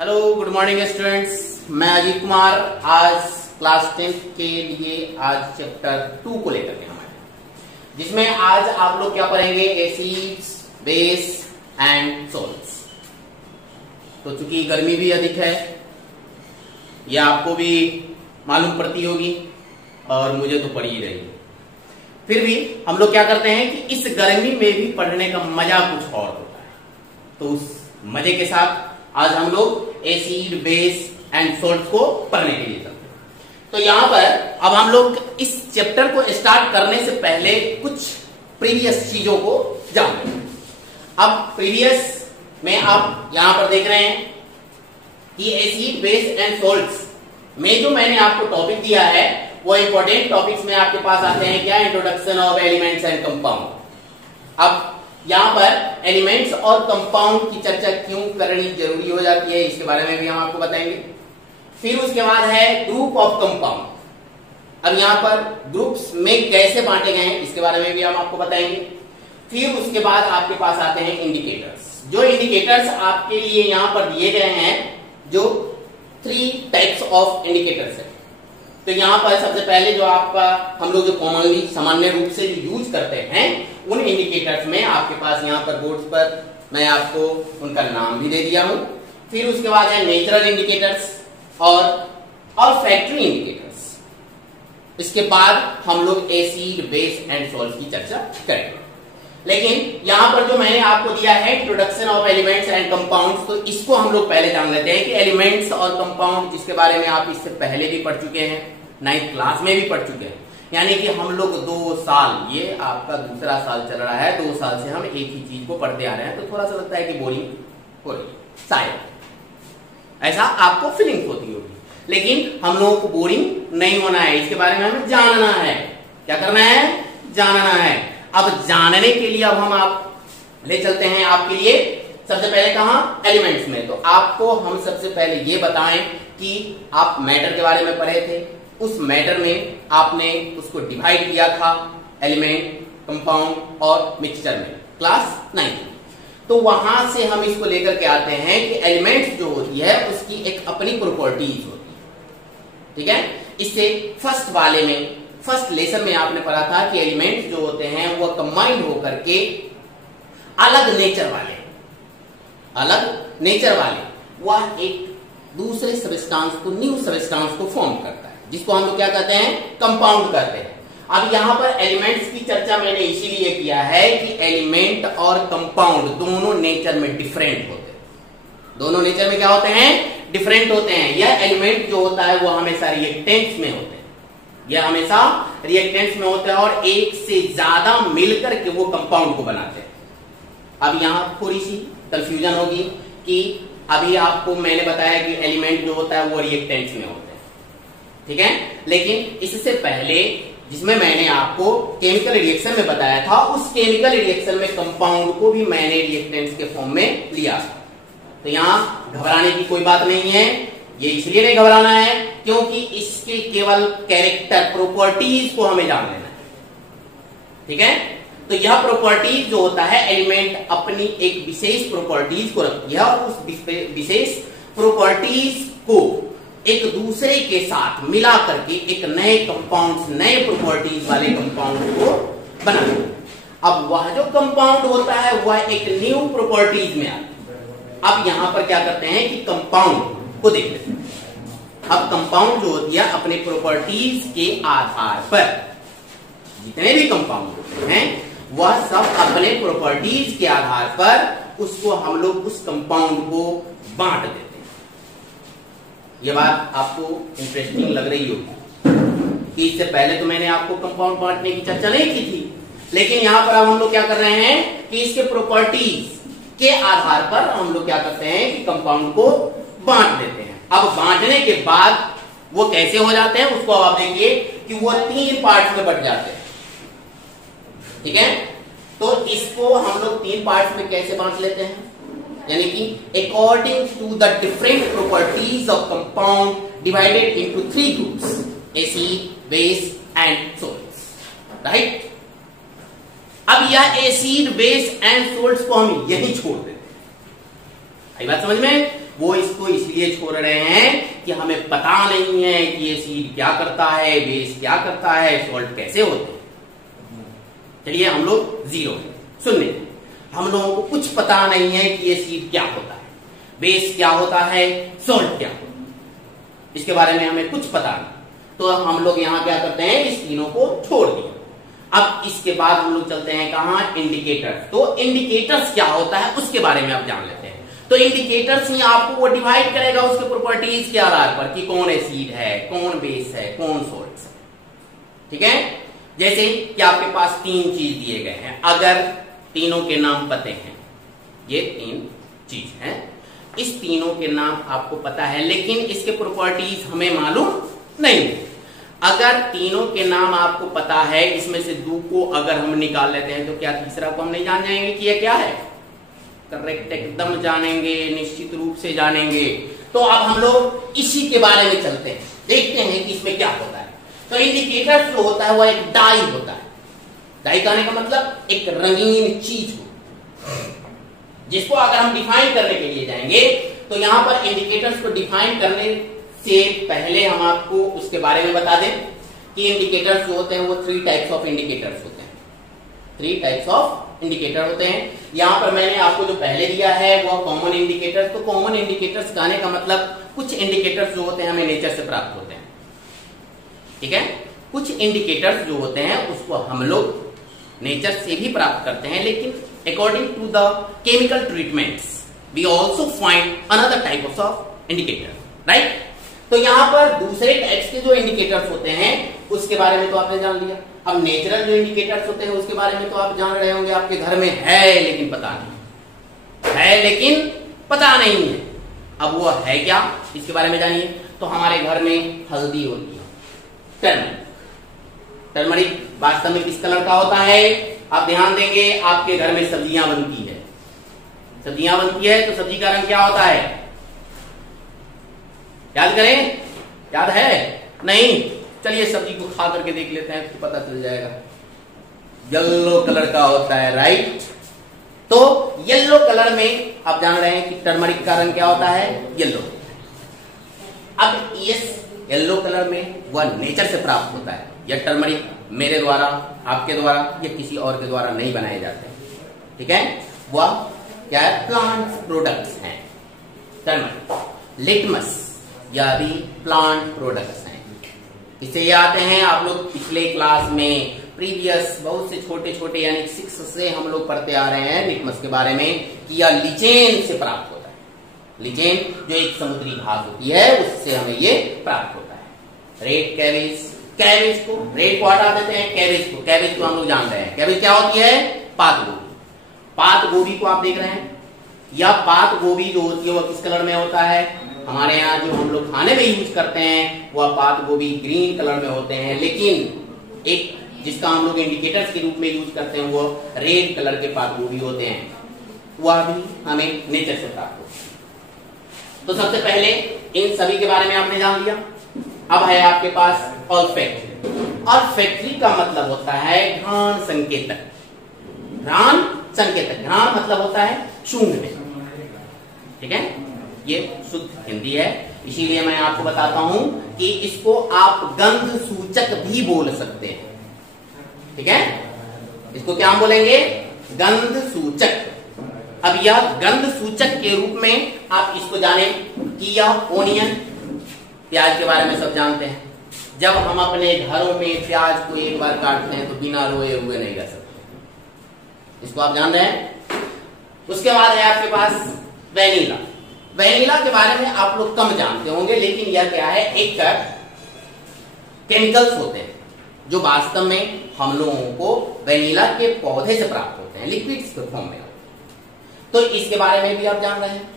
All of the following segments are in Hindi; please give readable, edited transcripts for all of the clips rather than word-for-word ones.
Hello, good morning students. मैं अजीत कुमार आज क्लास 10 के लिए आज चैप्टर 2 को लेकर के हमारे, जिसमें आज आप लोग क्या पढ़ेंगे, एसिड्स, बेस एंड सॉल्ट्स। तो चूंकि गर्मी भी अधिक है, यह आपको भी मालूम पड़ती होगी और मुझे तो पड़ ही रही है। फिर भी हम लोग क्या करते हैं कि इस गर्मी में भी पढ़ने का मजा कुछ और होता है। तो उस मजे के साथ आज हम लोग एसिड, बेस एंड सॉल्ट को पढ़ने के लिए चलते हैं। तो यहां पर अब हम लोग इस चैप्टर को स्टार्ट करने से पहले कुछ प्रीवियस चीजों को जान लेंगे। अब प्रीवियस में आप यहां पर देख रहे हैं कि एसिड, बेस एंड सॉल्ट्स में जो मैंने आपको टॉपिक दिया है वो इंपॉर्टेंट टॉपिक्स में आपके पास आते हैं क्या, introduction of elements and compound. अब यहां पर एलिमेंट्स और कंपाउंड की चर्चा क्यों करनी जरूरी हो जाती है, इसके बारे में भी हम आपको बताएंगे। फिर उसके बाद है ग्रुप ऑफ कंपाउंड। अब यहां पर ग्रुप्स में कैसे बांटे गए हैं इसके बारे में भी हम आपको बताएंगे। फिर उसके बाद आपके पास आते हैं इंडिकेटर्स। जो इंडिकेटर्स आपके लिए यहां पर दिए गए हैं, जो 3 टाइप्स ऑफ इंडिकेटर्स है। तो यहां पर सबसे पहले जो आपका हम लोग जो कॉमनली सामान्य रूप से यूज करते हैं उन इंडिकेटर्स में आपके पास यहां पर बोर्ड्स पर मैं आपको उनका नाम भी दे दिया हूं। फिर उसके बाद है नेचुरल इंडिकेटर्स और फैक्ट्री इंडिकेटर्स। इसके बाद हम लोग एसिड, बेस एंड सॉल्ट की चर्चा करेंगे। लेकिन यहां पर जो मैंने आपको दिया है introduction of elements and compounds, तो इसको हम लोग पहले जान लेते हैं कि एलिमेंट्स और कंपाउंड, जिसके बारे में आप इससे पहले भी पढ़ चुके हैं, 9th क्लास में भी पढ़ चुके हैं। यानी कि हम लोग 2 साल, ये आपका दूसरा साल चल रहा है, 2 साल से हम एक ही चीज को पढ़ते आ रहे हैं। तो थोड़ा सा लगता है कि बोरिंग हो रही, शायद ऐसा आपको फीलिंग होती होगी। लेकिन हम लोगों को बोरिंग नहीं होना है, इसके बारे में हमें जानना है। क्या करना है? जानना है। अब जानने के लिए अब हम आप ले चलते हैं आपके लिए सबसे पहले कहां, एलिमेंट्स में। तो आपको हम सबसे पहले ये बताएं कि आप मैटर के बारे में पढ़े थे, उस मैटर में आपने उसको डिवाइड किया था एलिमेंट, कंपाउंड और मिक्सचर में, क्लास 9। तो वहां से हम इसको लेकर के आते हैं कि एलिमेंट्स जो होती है उसकी एक अपनी प्रॉपर्टीज होती है। ठीक है, इससे फर्स्ट लेसन में आपने पढ़ा था कि एलिमेंट्स जो होते हैं वो कंबाइंड होकर के अलग नेचर वाले वह एक दूसरे सबस्टांस को, न्यू सबस्टांस को फॉर्म करता है, जिसको हम लोग क्या कहते हैं, कंपाउंड कहते हैं। अब यहां पर एलिमेंट्स की चर्चा मैंने इसीलिए किया है कि एलिमेंट और कंपाउंड दोनों नेचर में डिफरेंट होते हैं। दोनों नेचर में क्या होते हैं? डिफरेंट होते हैं। यह एलिमेंट जो होता है वो हमेशा रिएक्टेंट्स में होते हैं, यह हमेशा रिएक्टेंट्स में होता है और एक से ज्यादा मिलकर के वो कंपाउंड को बनाते हैं। अब यहां थोड़ी सी कंफ्यूजन होगी कि अभी आपको मैंने बताया कि एलिमेंट जो होता है वो रिएक्टेंट्स में होते हैं, ठीक है। लेकिन इससे पहले जिसमें मैंने आपको केमिकल रिएक्शन में बताया था, उस केमिकल रिएक्शन में कंपाउंड को भी मैंने रिएक्टेंट्स के फॉर्म में लिया। तो यहां घबराने की कोई बात नहीं है। ये इसलिए नहीं घबराना है क्योंकि इसके केवल कैरेक्टर, प्रॉपर्टीज को हमें जान लेना है। ठीक है, तो यह प्रॉपर्टीज जो होता है, एलिमेंट अपनी एक विशेष प्रॉपर्टीज को रखती है और उस विशेष प्रॉपर्टीज को एक दूसरे के साथ मिला करके एक नए कंपाउंड, नए प्रॉपर्टीज वाले कंपाउंड को बनाते हैं। अब वह जो कंपाउंड होता है वह एक न्यू प्रॉपर्टीज में आता है। अब यहां पर क्या करते हैं कि कंपाउंड को देख लेते हैं। अब कंपाउंड जो होती है अपने प्रॉपर्टीज के आधार पर, जितने भी कंपाउंड होते हैं वह सब अपने प्रॉपर्टीज के आधार पर उसको हम लोग उस कंपाउंड को बांट देते हैं। यह बात आपको इंटरेस्टिंग लग रही होगी कि इससे पहले तो मैंने आपको कंपाउंड बांटने की चर्चा नहीं की थी, लेकिन यहां पर अब हम लोग क्या कर रहे हैं कि इसके प्रॉपर्टीज के आधार पर हम लोग क्या करते हैं कि कंपाउंड को बांट देते हैं। अब बांटने के बाद वो कैसे हो जाते हैं उसको अब आप देखिए कि वो 3 पार्ट्स में बट जाते हैं। ठीक है, तो इसको हम लोग 3 पार्ट्स में कैसे बांट लेते हैं, यानी कि according to the different properties of compound divided into 3 groups, acid, base and salts. Right, अब यह एसिड, बेस एंड सॉल्ट्स को हम यही छोड़ देते हैं। आई बात समझ में? वो इसको इसलिए छोड़ रहे हैं कि हमें पता नहीं है कि एसिड क्या करता है, बेस क्या करता है, सॉल्ट कैसे होते हैं। चलिए हम लोग जीरो सुनने, हम लोगों को कुछ पता नहीं है कि एसिड क्या होता है, बेस क्या होता है, सॉल्ट क्या होता है, इसके बारे में हमें कुछ पता नहीं। तो हम लोग यहाँ क्या करते हैं, इस तीनों को छोड़ दिया। अब इसके बाद हम लोग चलते हैं कहां, इंडिकेटर्स। तो इंडिकेटर्स क्या होता है उसके बारे में आप जान लेते हैं। तो इंडिकेटर्स ही आपको वो डिवाइड करेगा उसके प्रॉपर्टीज के आधार पर कि कौन एसिड है, कौन बेस है, कौन सॉल्ट है। ठीक है, जैसे कि आपके पास तीन चीज दिए गए हैं, अगर तीनों के नाम पते हैं, ये तीन चीज है, इस तीनों के नाम आपको पता है लेकिन इसके प्रॉपर्टीज हमें मालूम नहीं है। अगर तीनों के नाम आपको पता है, इसमें से दो को अगर हम निकाल लेते हैं तो क्या तीसरा को हम नहीं जान जाएंगे कि ये क्या है? करेक्ट, एकदम जानेंगे, निश्चित रूप से जानेंगे। तो अब हम लोग इसी के बारे में चलते हैं, देखते हैं कि इसमें क्या होता है। तो इंडिकेटर जो होता है वो एक डाई होता है। डाई कहने का मतलब एक रंगीन चीज हो, जिसको अगर हम डिफाइन करने के लिए जाएंगे तो यहां पर इंडिकेटर्स को डिफाइन करने से पहले हम आपको उसके बारे में बता दें कि इंडिकेटर्स जो होते हैं वो 3 टाइप्स ऑफ इंडिकेटर्स होते हैं। 3 टाइप्स ऑफ इंडिकेटर होते हैं। यहां पर मैंने आपको जो पहले दिया है वो कॉमन इंडिकेटर्स। तो कॉमन इंडिकेटर्स कहने का मतलब कुछ इंडिकेटर्स जो होते हैं हमें नेचर से प्राप्त होते हैं। ठीक है, कुछ इंडिकेटर्स जो होते हैं उसको हम लोग नेचर से भी प्राप्त करते हैं, लेकिन according to the chemical treatments we also find another type of indicator, right. तो यहां पर दूसरे टाइप्स के जो इंडिकेटर्स होते हैं उसके बारे में तो आपने जान लिया। अब नेचुरल जो इंडिकेटर्स होते हैं उसके बारे में तो आप जान रहे होंगे, आपके घर में है लेकिन पता नहीं है, लेकिन पता नहीं है। अब वो है क्या, इसके बारे में जानिए। तो हमारे घर में हल्दी होती है, टर्मरिक। टर्मरिक वास्तव में किस कलर का होता है? आप ध्यान देंगे, आपके घर में सब्जियां बनती है, सब्जियां बनती है तो सब्जी का रंग क्या होता है? याद करें, याद है? नहीं, चलिए सब्जी को खा करके देख लेते हैं तो पता चल जाएगा। येलो कलर का होता है, राइट। तो येलो कलर में आप जान रहे हैं कि टर्मरिक का रंग क्या होता है? येलो। अब इस येलो कलर में वह नेचर से प्राप्त होता है। यह टर्मरिक मेरे द्वारा, आपके द्वारा या किसी और के द्वारा नहीं बनाए जाते। ठीक है, वह क्या है? प्लांट प्रोडक्ट्स हैं। टर्मरिक, लिटमस, यह भी प्लांट प्रोडक्ट्स हैं। इससे ये आते हैं, आप लोग पिछले क्लास में प्रीवियस बहुत से छोटे छोटे यानी 6 से हम लोग पढ़ते आ रहे हैं लिटमस के बारे में कि यह लिचेन से प्राप्त होता है। लिचेन जो एक समुद्री घास होती है उससे हमें ये प्राप्त होता है। रेड कैबेज, कैबेज को, रेड को हटा देते हैं, कैबेज को, कैबेज को हम लोग जान रहे हैं। कैबेज क्या होती है? पात गोभी। पात गोभी को आप देख रहे हैं, यह पात गोभी जो होती है वह किस कलर में होता है? हमारे यहाँ जो हम लोग खाने में यूज करते हैं वह पात गोभी ग्रीन कलर में होते हैं, लेकिन एक जिसका हम लोग इंडिकेटर्स के रूप में यूज करते हैं वो रेड कलर के पात गोभी होते हैं, वह भी हमें नेचर से प्राप्त होता है। तो सबसे पहले इन सभी के बारे में आपने जान लिया। अब है आपके पास ऑल्फैक्टरी। ऑल्फैक्टरी का मतलब होता है घ्राण संकेतक। घ्राण संकेतक, घ्राण मतलब होता है सूंघने। ठीक है, ये शुद्ध हिंदी है, इसीलिए मैं आपको बताता हूं कि इसको आप गंध सूचक भी बोल सकते हैं। ठीक है, इसको क्या बोलेंगे? गंध सूचक। अब यह गंध सूचक के रूप में आप इसको जाने कि यह ओनियन, प्याज के बारे में सब जानते हैं। जब हम अपने घरों में प्याज को एक बार काटते हैं तो बिना रोए हुए नहीं रह सकते, इसको आप जान रहे हैं। उसके बाद है आपके पास वेनिला। वेनिला के बारे में आप लोग कम जानते होंगे, लेकिन यह क्या है? एक केमिकल्स होते हैं जो वास्तव में हम लोगों को वेनिला के पौधे से प्राप्त होते हैं, लिक्विड्स के फॉर्म में। तो इसके बारे में भी आप जान रहे हैं।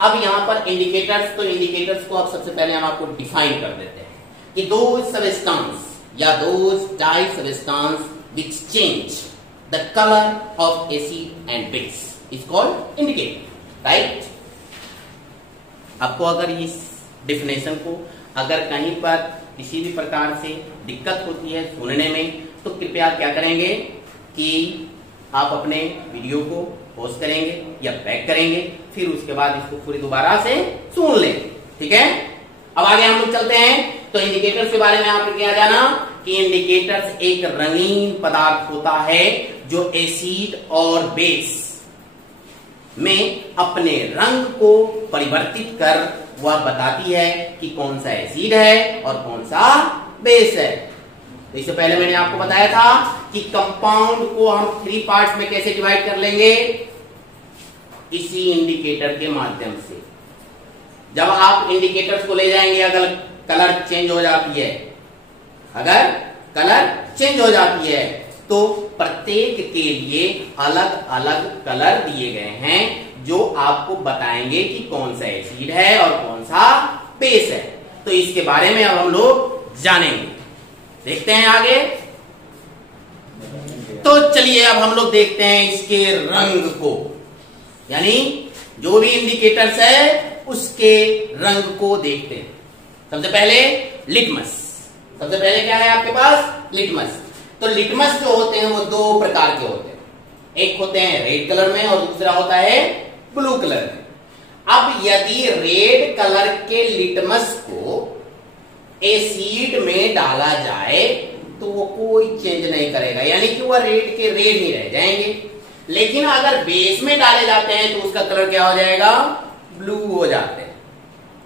अब यहां पर इंडिकेटर्स, तो इंडिकेटर्स को अब सबसे पहले हम आपको डिफाइन कर देते हैं कि दोज सबस्टेंस या those dye substance which change the colour of acid and base is called indicator, right. आपको अगर इस डेफिनेशन को अगर कहीं पर किसी भी प्रकार से दिक्कत होती है सुनने में तो कृपया क्या करेंगे कि आप अपने वीडियो को पॉज करेंगे या बैक करेंगे, फिर उसके बाद इसको पूरी दोबारा से सुन लें। ठीक है, अब आगे हम लोग चलते हैं। तो इंडिकेटर्स के बारे में आपको क्या जाना कि इंडिकेटर्स एक रंगीन पदार्थ होता है जो एसिड और बेस में अपने रंग को परिवर्तित कर वह बताती है कि कौन सा एसिड है और कौन सा बेस है। तो इससे पहले मैंने आपको बताया था कि कंपाउंड को हम 3 पार्ट्स में कैसे डिवाइड कर लेंगे, इसी इंडिकेटर के माध्यम से। जब आप इंडिकेटर्स को ले जाएंगे, अगर कलर चेंज हो जाती है, अगर कलर चेंज हो जाती है तो प्रत्येक के लिए अलग अलग कलर दिए गए हैं जो आपको बताएंगे कि कौन सा एसिड है और कौन सा बेस है। तो इसके बारे में अब हम लोग जानेंगे। देखते हैं आगे। तो चलिए अब हम लोग देखते हैं इसके रंग को, यानी जो भी इंडिकेटर्स है उसके रंग को देखते हैं। सबसे पहले लिटमस। सबसे पहले क्या है आपके पास? लिटमस। तो लिटमस जो होते हैं वो 2 प्रकार के होते हैं, एक होते हैं रेड कलर में और दूसरा होता है ब्लू कलर में। अब यदि रेड कलर के लिटमस को एसिड में डाला जाए तो वो कोई चेंज नहीं करेगा, यानी कि वह रेड के रेड ही रह जाएंगे। लेकिन अगर बेस में डाले जाते हैं तो उसका कलर क्या हो जाएगा? ब्लू हो जाते हैं।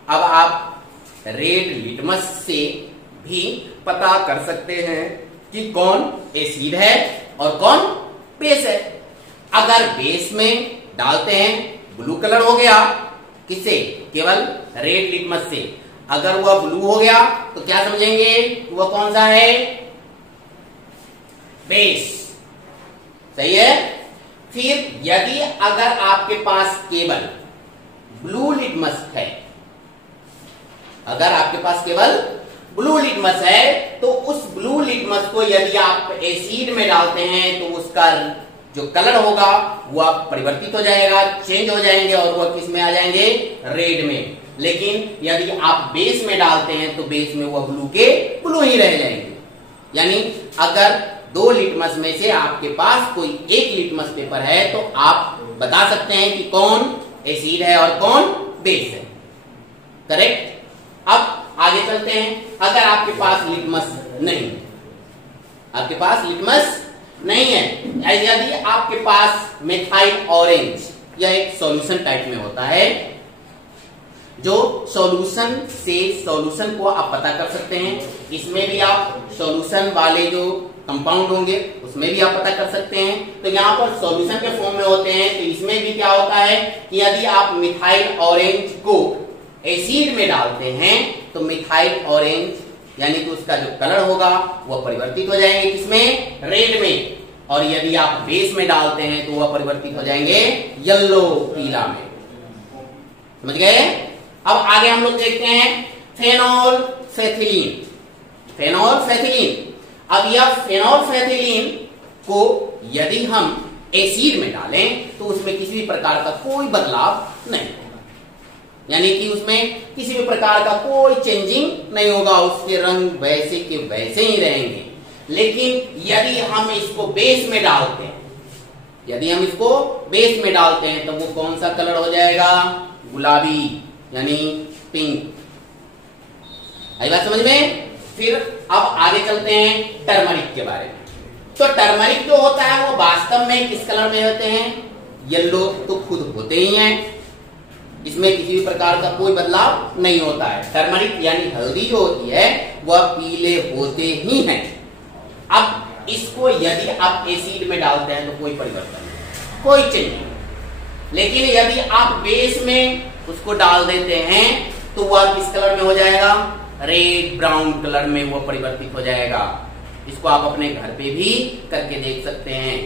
अब आप रेड लिटमस से भी पता कर सकते हैं कि कौन एसिड है और कौन बेस है। अगर बेस में डालते हैं ब्लू कलर हो गया, किससे? केवल रेड लिटमस से। अगर वह ब्लू हो गया तो क्या समझेंगे? वह कौन सा है? बेस। सही है। फिर यदि अगर आपके पास केवल ब्लू लिटमस है, अगर आपके पास केवल ब्लू लिटमस है तो उस ब्लू लिटमस को यदि आप एसिड में डालते हैं तो उसका जो कलर होगा वह परिवर्तित हो जाएगा, चेंज हो जाएंगे और वह किस में आ जाएंगे? रेड में। लेकिन यदि आप बेस में डालते हैं तो बेस में वह ब्लू के ब्लू ही रह जाएंगे। यानी अगर 2 लिटमस में से आपके पास कोई एक लिटमस पेपर है तो आप बता सकते हैं कि कौन एसिड है और कौन बेस है। करेक्ट। अब आगे चलते हैं। अगर आपके पास लिटमस नहीं, आपके पास लिटमस नहीं है, यदि आपके पास मेथाइल ऑरेंज, यह एक सॉल्यूशन टाइप में होता है, जो सॉल्यूशन से सॉल्यूशन को आप पता कर सकते हैं। इसमें भी आप सॉल्यूशन वाले जो कंपाउंड होंगे उसमें भी आप पता कर सकते हैं। तो यहाँ पर सॉल्यूशन के फॉर्म में होते हैं, तो इसमें भी क्या होता है कि यदि आप मिथाइल ऑरेंज को एसिड में डालते हैं तो मिथाइल ऑरेंज यानी कि उसका जो कलर होगा वह परिवर्तित हो जाएंगे किसमें? रेड में। और यदि आप बेस में डालते हैं तो वह परिवर्तित हो जाएंगे येलो, पीला में। समझ गए? अब आगे हम लोग देखते हैं फेनोल्फेथिलीन। फेनोल्फेथिलीन। अब यह फेनोल्फेथिलीन को यदि हम एसिड में डालें तो उसमें किसी भी प्रकार का कोई बदलाव नहीं होगा, यानी कि उसमें किसी भी प्रकार का कोई चेंजिंग नहीं होगा, उसके रंग वैसे के वैसे ही रहेंगे। लेकिन यदि हम इसको बेस में डालते हैं, यदि हम इसको बेस में डालते हैं तो वो कौन सा कलर हो जाएगा? गुलाबी, यानी पिंक। आई बात समझ में? फिर अब आगे चलते हैं टर्मरिक के बारे में। तो टर्मरिक जो होता है वो वास्तव में किस कलर में होते हैं? येलो तो खुद होते ही हैं, इसमें किसी भी प्रकार का कोई बदलाव नहीं होता है। टर्मरिक यानी हल्दी जो होती है वह पीले होते ही हैं। अब इसको यदि आप एसिड में डालते हैं तो कोई परिवर्तन नहीं, कोई चेंज नहीं। लेकिन यदि आप बेस में उसको डाल देते हैं तो वह किस कलर में हो जाएगा? रेड ब्राउन कलर में वो परिवर्तित हो जाएगा। इसको आप अपने घर पे भी करके देख सकते हैं।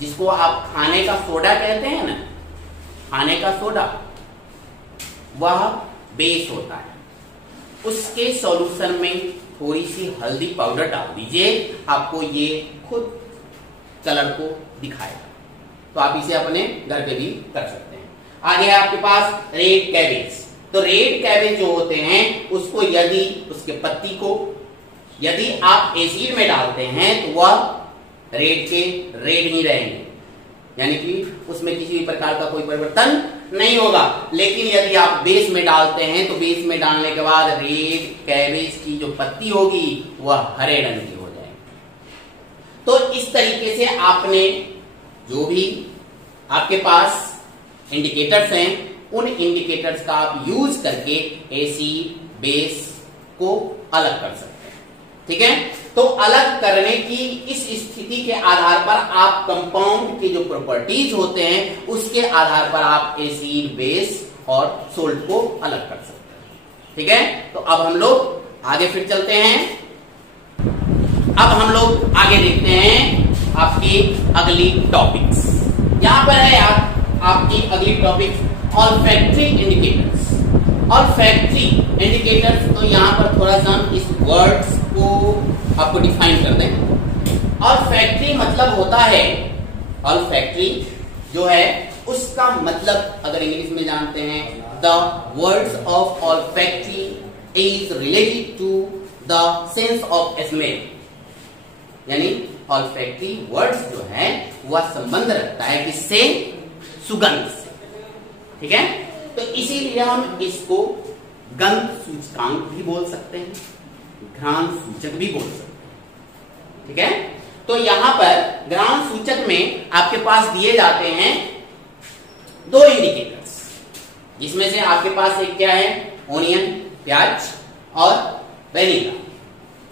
जिसको आप खाने का सोडा कहते हैं ना, खाने का सोडा, वह बेस होता है। उसके सॉल्यूशन में थोड़ी सी हल्दी पाउडर डाल दीजिए, आपको ये खुद कलर को दिखाएगा। तो आप इसे अपने घर पे भी कर सकते हैं। आगे है आपके पास रेड कैबेज। तो रेड कैबेज जो होते हैं उसको यदि उसके पत्ती को यदि आप एसिड में डालते हैं तो वह रेड के रेड ही रहेंगे, यानी कि उसमें किसी भी प्रकार का कोई परिवर्तन नहीं होगा। लेकिन यदि आप बेस में डालते हैं तो बेस में डालने के बाद रेड कैबेज की जो पत्ती होगी वह हरे रंग की हो जाएगी। तो इस तरीके से आपने जो भी आपके पास इंडिकेटर्स हैं उन इंडिकेटर्स का आप यूज करके एसिड बेस को अलग कर सकते हैं। ठीक है, तो अलग करने की इस स्थिति के आधार पर आप कंपाउंड के जो प्रॉपर्टीज होते हैं उसके आधार पर आप एसिड बेस और सोल्ट को अलग कर सकते हैं। ठीक है, तो अब हम लोग आगे फिर चलते हैं। अब हम लोग आगे देखते हैं आपकी अगली टॉपिक्स। यहां पर है आपकी अगली topic olfactory indicators. Olfactory indicators, तो यहां पर थोड़ा सा हम इस वर्ड्स को आपको डिफाइन कर दें। ऑल्फैक्टरी मतलब होता है, ऑल्फैक्टरी जो है उसका मतलब अगर इंग्लिश में जानते हैं, the words of olfactory is related to the sense of smell. यानी ऑल्फैक्टरी वर्ड्स जो है वह संबंध रखता है किससे? सुगंध से। ठीक है, तो इसीलिए हम इसको गंध सूचकांक भी बोल सकते हैं, घ्राण सूचक भी बोल सकते हैं। ठीक है, तो यहां पर घ्राण सूचक में आपके पास दिए जाते हैं दो इंडिकेटर्स, जिसमें से आपके पास एक क्या है? ओनियन, प्याज, और वेनिला।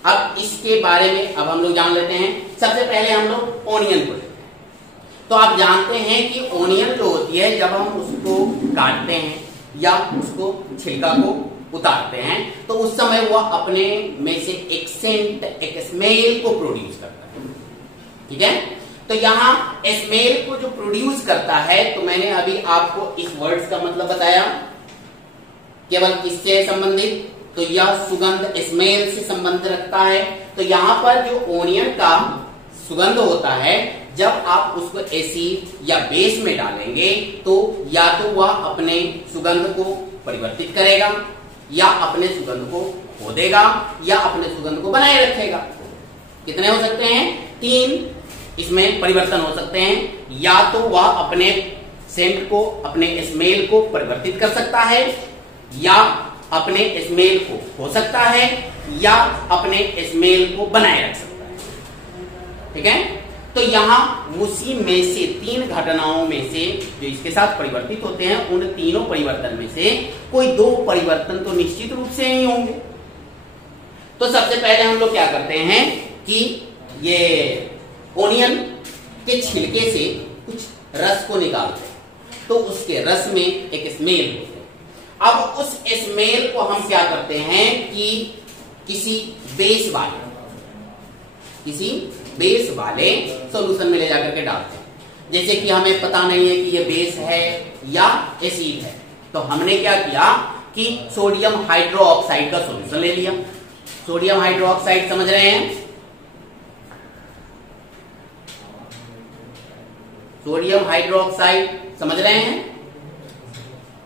अब इसके बारे में अब हम लोग जान लेते हैं। सबसे पहले हम लोग ओनियन को लेते हैं। तो आप जानते हैं कि ओनियन जो होती है जब हम उसको काटते हैं या उसको छिलका को उतारते हैं तो उस समय वह अपने में से एक सेंट, एक स्मेल को प्रोड्यूस करता है। ठीक है, तो यहां स्मेल को जो प्रोड्यूस करता है, तो मैंने अभी आपको इस वर्ड्स का मतलब बताया, केवल किससे संबंधित? तो यह सुगंध स्मेल से संबंध रखता है। तो यहां पर जो ओनियन का सुगंध होता है, जब आप उसको एसिड या बेस में डालेंगे तो या तो वह अपने सुगंध को परिवर्तित करेगा, या अपने सुगंध को खो देगा, या अपने सुगंध को बनाए रखेगा। कितने हो सकते हैं? 3 इसमें परिवर्तन हो सकते हैं। या तो वह अपने सेंट को, अपने स्मेल को परिवर्तित कर सकता है, या अपने स्मेल को खो सकता है, या अपने स्मेल को बनाए रख सकता है। ठीक है, तो यहां उसी में से 3 घटनाओं में से जो इसके साथ परिवर्तित होते हैं, उन तीनों परिवर्तन में से कोई 2 परिवर्तन तो निश्चित रूप से ही होंगे। तो सबसे पहले हम लोग क्या करते हैं कि ये ओनियन के छिलके से कुछ रस को निकालते हैं, तो उसके रस में एक स्मेल होती है। अब उस स्मेल को हम क्या करते हैं कि किसी बेस वाले सॉल्यूशन में ले जाकर के डालते हैं। जैसे कि हमें पता नहीं है कि ये बेस है या एसिड है, तो हमने क्या किया कि सोडियम हाइड्रोक्साइड का सॉल्यूशन ले लिया। सोडियम हाइड्रोक्साइड समझ रहे हैं? सोडियम हाइड्रोक्साइड समझ रहे हैं?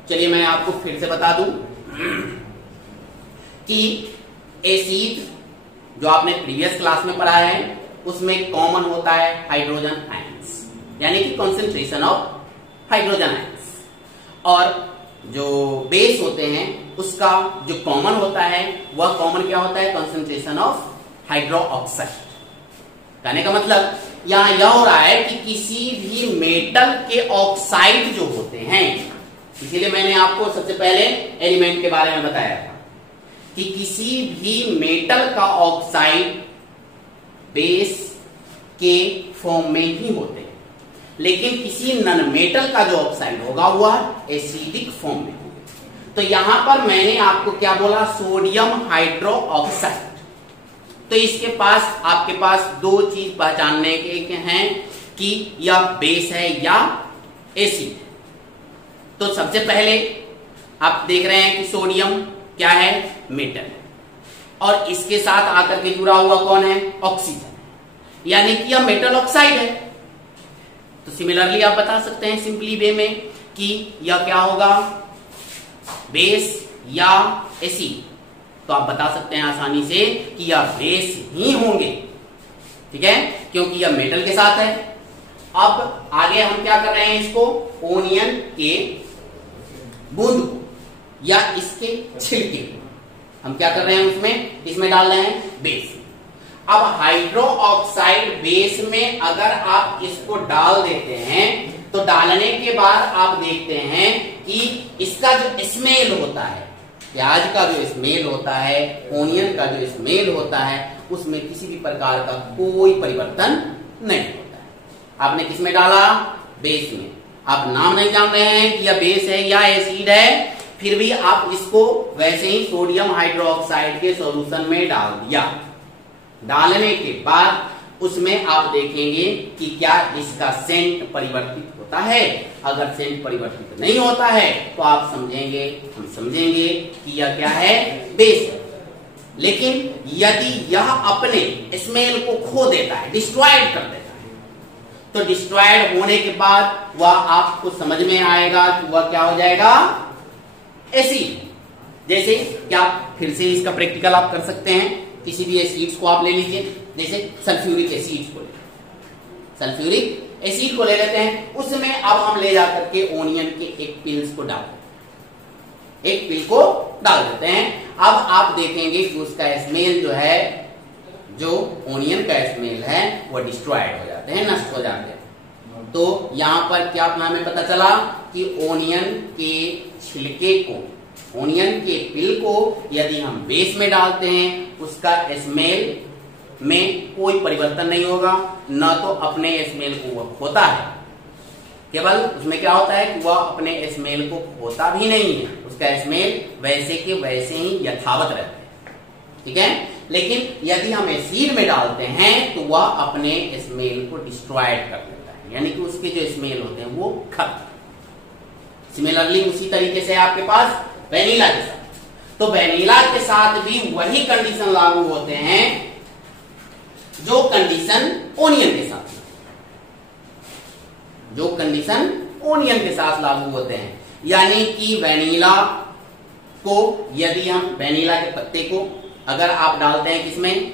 चलिए मैं आपको फिर से बता दूं कि एसिड जो आपने प्रीवियस क्लास में पढ़ा है उसमें कॉमन होता है हाइड्रोजन आयंस, यानी कि कंसंट्रेशन ऑफ हाइड्रोजन आयंस। और जो बेस होते हैं उसका जो कॉमन होता है वह कॉमन क्या होता है? Concentration of hydroxide. कहने का मतलब यहां यह हो रहा है कि किसी भी मेटल के ऑक्साइड जो होते हैं, इसीलिए मैंने आपको सबसे पहले एलिमेंट के बारे में बताया था कि किसी भी मेटल का ऑक्साइड बेस के फॉर्म में ही होते हैं, लेकिन किसी नॉन मेटल का जो ऑक्साइड होगा वह एसिडिक फॉर्म में होगा। तो यहां पर मैंने आपको क्या बोला? Sodium hydroxide. तो इसके पास आपके पास 2 चीज पहचानने के हैं कि यह बेस है या एसिड। तो सबसे पहले आप देख रहे हैं कि सोडियम क्या है? मेटल, और इसके साथ आकर के जुड़ा हुआ कौन है? ऑक्सीजन, यानी कि यह मेटल ऑक्साइड है। तो सिमिलरली आप बता सकते हैं सिंपली वे में कि यह क्या होगा? बेस या एसिड। तो आप बता सकते हैं आसानी से कि यह बेस ही होंगे। ठीक है, क्योंकि यह मेटल के साथ है। अब आगे हम क्या कर रहे हैं? इसको ओनियन के बूंद को या इसके छिलके को हम क्या कर रहे हैं, उसमें इसमें डाल रहे हैं बेस। अब हाइड्रो ऑक्साइड बेस में अगर आप इसको डाल देते हैं तो डालने के बाद आप देखते हैं कि इसका जो स्मेल होता है, प्याज का जो स्मेल होता है, ओनियन का जो स्मेल होता है, उसमें किसी भी प्रकार का कोई परिवर्तन नहीं होता है। आपने किसमें डाला, बेस में। आप नाम नहीं जान रहे हैं कि यह बेस है या एसिड है, फिर भी आप इसको वैसे ही सोडियम हाइड्रोक्साइड के सॉल्यूशन में डाल दिया। डालने के बाद उसमें आप देखेंगे कि क्या इसका सेंट परिवर्तित होता है। अगर सेंट परिवर्तित नहीं होता है तो आप समझेंगे, हम समझेंगे कि यह क्या है, बेस है। लेकिन यदि यह अपने स्मेल को खो देता है, डिस्ट्रॉयड कर देता है, तो डिस्ट्रॉयड होने के बाद वह आपको समझ में आएगा कि वह क्या हो जाएगा, एसिड। जैसे क्या, फिर से इसका प्रैक्टिकल आप कर सकते हैं। किसी भी एसिड्स को आप ले लीजिए, जैसे सल्फ्यूरिक एसिड को सल्फ्यूरिक एसिड को ले लेते हैं। उसमें अब हम ले जाकर के ओनियन के एक पिल्स को एक पिल को डाल देते हैं। अब आप देखेंगे कि उसका स्मेल जो है, जो ओनियन का स्मेल है, वो डिस्ट्रॉयड हो जाते हैं, नष्ट हो जाते हैं। तो यहां पर क्या हमें पता चला कि ओनियन के छिलके को, ओनियन के पिल को यदि हम बेस में डालते हैं, उसका स्मेल में कोई परिवर्तन नहीं होगा, न तो अपने स्मेल को वह खोता है, केवल उसमें क्या होता है कि वह अपने स्मेल को खोता भी नहीं है, उसका स्मेल वैसे के वैसे ही यथावत रहता है, ठीक है। लेकिन यदि हम एसिड में डालते हैं तो वह अपने स्मेल को डिस्ट्रॉयड कर देता है, यानी कि उसके जो स्मेल होते हैं वो खत्म। सिमिलरली उसी तरीके से आपके पास वेनिला के साथ, तो वेनिला के साथ भी वही कंडीशन लागू होते हैं जो कंडीशन ओनियन के साथ, जो कंडीशन ओनियन के साथ लागू होते हैं। यानी कि वेनिला को, यदि हम वेनिला के पत्ते को अगर आप डालते हैं किसमें,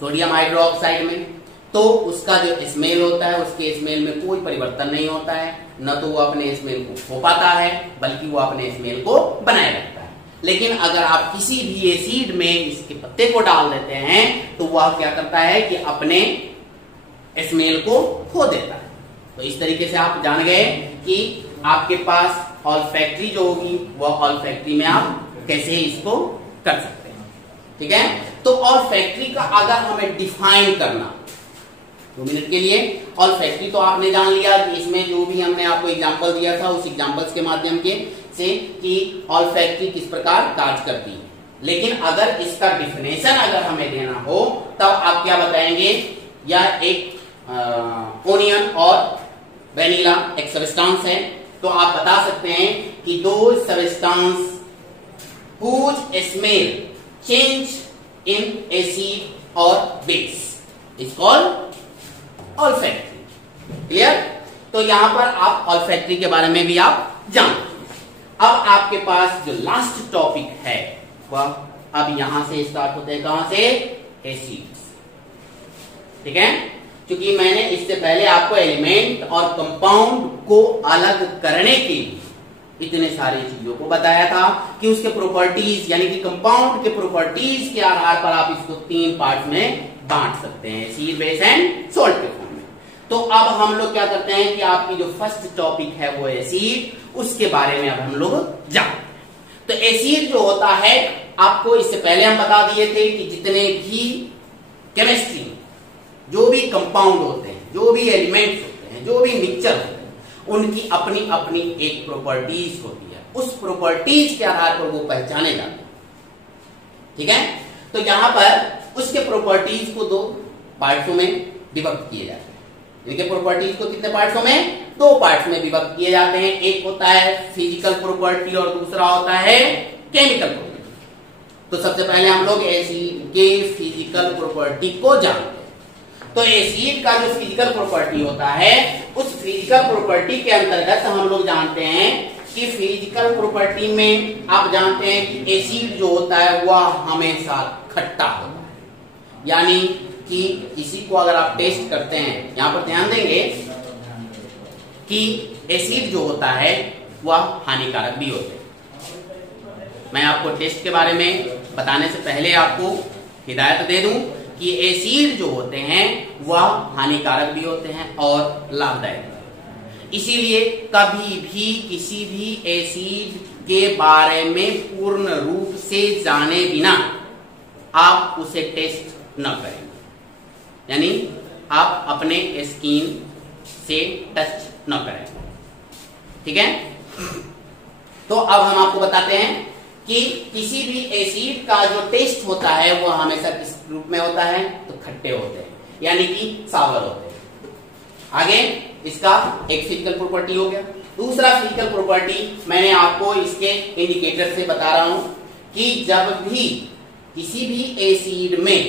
सोडियम हाइड्रोक्साइड में, तो उसका जो स्मेल होता है, उसके स्मेल में कोई परिवर्तन नहीं होता है, न तो वो अपने स्मेल को खो पाता है, बल्कि वो अपने स्मेल को बनाए रखता है। लेकिन अगर आप किसी भी एसिड में इसके पत्ते को डाल देते हैं तो वह क्या करता है कि अपने स्मेल को खो देता है। तो इस तरीके से आप जान गए कि आपके पास ऑल्फैक्टरी जो होगी, वह ऑल्फैक्टरी में आप कैसे इसको कर सकते हैं, ठीक है। तो ऑल्फैक्टरी का अगर हमें डिफाइन करना 2 मिनट के लिए, ऑल्फैक्टरी तो आपने जान लिया कि इसमें जो भी हमने आपको एग्जांपल दिया था उस एग्जांपल्स के माध्यम से कि ऑल्फैक्टरी किस प्रकार कार्य करती है। लेकिन अगर इसका डिफिनेशन अगर हमें देना हो तब आप क्या बताएंगे, या एक ओनियन और वेनिला एक सब्सटेंस है, तो आप बता सकते हैं कि दो substance whose smell change in acid or base is called olfactory। Clear. तो यहां पर आप ऑल्फैक्टरी के बारे में भी आप जानते हैं। अब आपके पास जो लास्ट टॉपिक है वह अब यहां से स्टार्ट होते हैं, कहां से, एसिड्स, ठीक है। क्योंकि मैंने इससे पहले आपको एलिमेंट और कंपाउंड को अलग करने के लिए इतने सारी चीजों को बताया था कि उसके प्रॉपर्टीज, यानी कि कंपाउंड के प्रॉपर्टीज के आधार पर आप इसको 3 पार्ट में बांट सकते हैं, एसिड, बेस एंड सॉल्ट के फॉर्म में। तो अब हम लोग क्या करते हैं कि आपकी जो फर्स्ट टॉपिक है वो एसिड, उसके बारे में अब हम लोग जानते हैं। तो एसिड जो होता है, आपको इससे पहले हम बता दिए थे कि जितने भी केमिस्ट्री जो भी कंपाउंड होते हैं, जो भी एलिमेंट्स होते हैं, जो भी मिक्सचर होते हैं, उनकी अपनी अपनी एक प्रॉपर्टीज होती है, उस प्रॉपर्टीज के आधार पर वो पहचाने जाते हैं, ठीक है। तो यहां पर उसके प्रॉपर्टीज को 2 पार्ट्सों में विभक्त किए जाते हैं। इनके प्रॉपर्टीज को कितने पार्ट्सों में, 2 पार्ट्स में विभक्त किए जाते हैं। एक होता है फिजिकल प्रॉपर्टी और दूसरा होता है केमिकल प्रॉपर्टी। तो सबसे पहले हम लोग एसिड के फिजिकल प्रॉपर्टी को जानते हैं। तो एसिड का जो फिजिकल प्रॉपर्टी होता है, उस फिजिकल प्रॉपर्टी के अंतर्गत हम लोग जानते हैं कि फिजिकल प्रॉपर्टी में आप जानते हैं कि एसिड जो होता है वह हमेशा खट्टा होता है। यानी कि किसी को अगर आप टेस्ट करते हैं, यहां पर ध्यान देंगे कि एसिड जो होता है वह हानिकारक भी होते हैं। मैं आपको टेस्ट के बारे में बताने से पहले आपको हिदायत दे दूं कि एसिड जो होते हैं वह हानिकारक भी होते हैं और लाभदायक। इसीलिए कभी भी किसी भी एसिड के बारे में पूर्ण रूप से जाने बिना आप उसे टेस्ट न करें, यानी आप अपने स्किन से टच न करें। ठीक है, तो अब हम आपको बताते हैं कि किसी भी एसिड का जो टेस्ट होता है वो हमेशा किस रूप में होता है, तो खट्टे होते हैं, यानी कि सावर होते हैं। आगे इसका एक फिजिकल प्रॉपर्टी हो गया। दूसरा फिजिकल प्रॉपर्टी मैंने आपको इसके इंडिकेटर से बता रहा हूं कि जब भी किसी भी एसिड में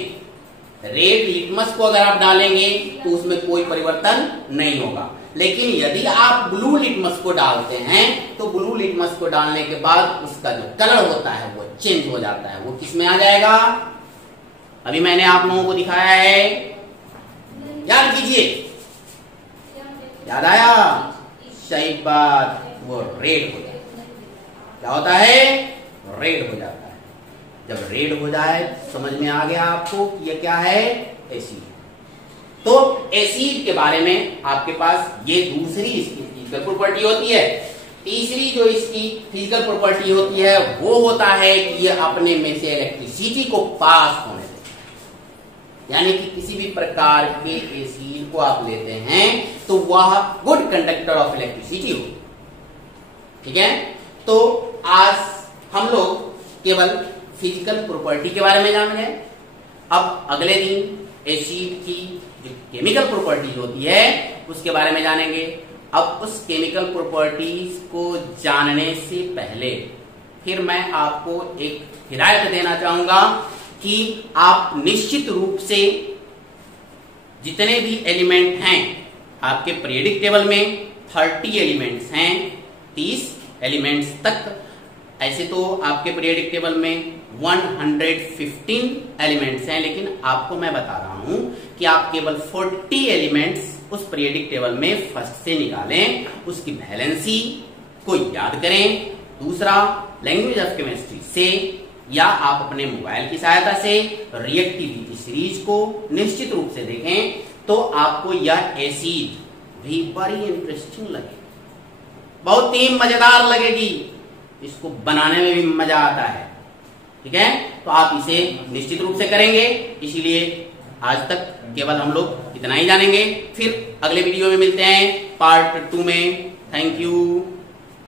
रेड लिटमस को अगर आप डालेंगे तो उसमें कोई परिवर्तन नहीं होगा, लेकिन यदि आप ब्लू लिटमस को डालते हैं तो ब्लू लिटमस को डालने के बाद उसका जो कलर होता है वो चेंज हो जाता है। वो किस में आ जाएगा, अभी मैंने आप लोगों को दिखाया है, याद कीजिए, याद आया, सही बात, वो रेड हो जाता है। क्या होता है, रेड हो जाता है। जब रेड हो जाए समझ में आ गया आपको कि ये क्या है, एसिड। तो एसिड के बारे में आपके पास ये दूसरी इसकी फिजिकल प्रॉपर्टी होती है। तीसरी जो इसकी फिजिकल प्रॉपर्टी होती है वो होता है कि ये अपने में से इलेक्ट्रिसिटी को पास होने देता है, यानी कि किसी भी प्रकार के एसिड को आप लेते हैं तो वह गुड कंडक्टर ऑफ इलेक्ट्रिसिटी हो। ठीक है, तो आज हम लोग केवल फिजिकल प्रॉपर्टी के बारे में जान रहे हैं। अब अगले दिन एसिड की जो केमिकल प्रॉपर्टीज होती है उसके बारे में जानेंगे। अब उस केमिकल प्रॉपर्टीज को जानने से पहले फिर मैं आपको एक हिदायत देना चाहूंगा कि आप निश्चित रूप से जितने भी एलिमेंट हैं आपके पीरियडिक टेबल में 30 एलिमेंट्स हैं, 30 एलिमेंट्स तक। ऐसे तो आपके पीरियडिक टेबल में 115 एलिमेंट्स हैं, लेकिन आपको मैं बता रहा हूं कि आप केवल 40 एलिमेंट्स उस पीरियडिक टेबल में फर्स्ट से निकालें, उसकी वैलेंसी को याद करें। दूसरा, लैंग्वेज ऑफ केमिस्ट्री से या आप अपने मोबाइल की सहायता से रिएक्टिविटी सीरीज को निश्चित रूप से देखें, तो आपको यह एसिड भी बड़ी इंटरेस्टिंग लगेगी, बहुत ही मजेदार लगेगी, इसको बनाने में भी मजा आता है। ठीक है, तो आप इसे निश्चित रूप से करेंगे। इसीलिए आज तक केवल हम लोग इतना ही जानेंगे, फिर अगले वीडियो में मिलते हैं पार्ट 2 में। Thank you.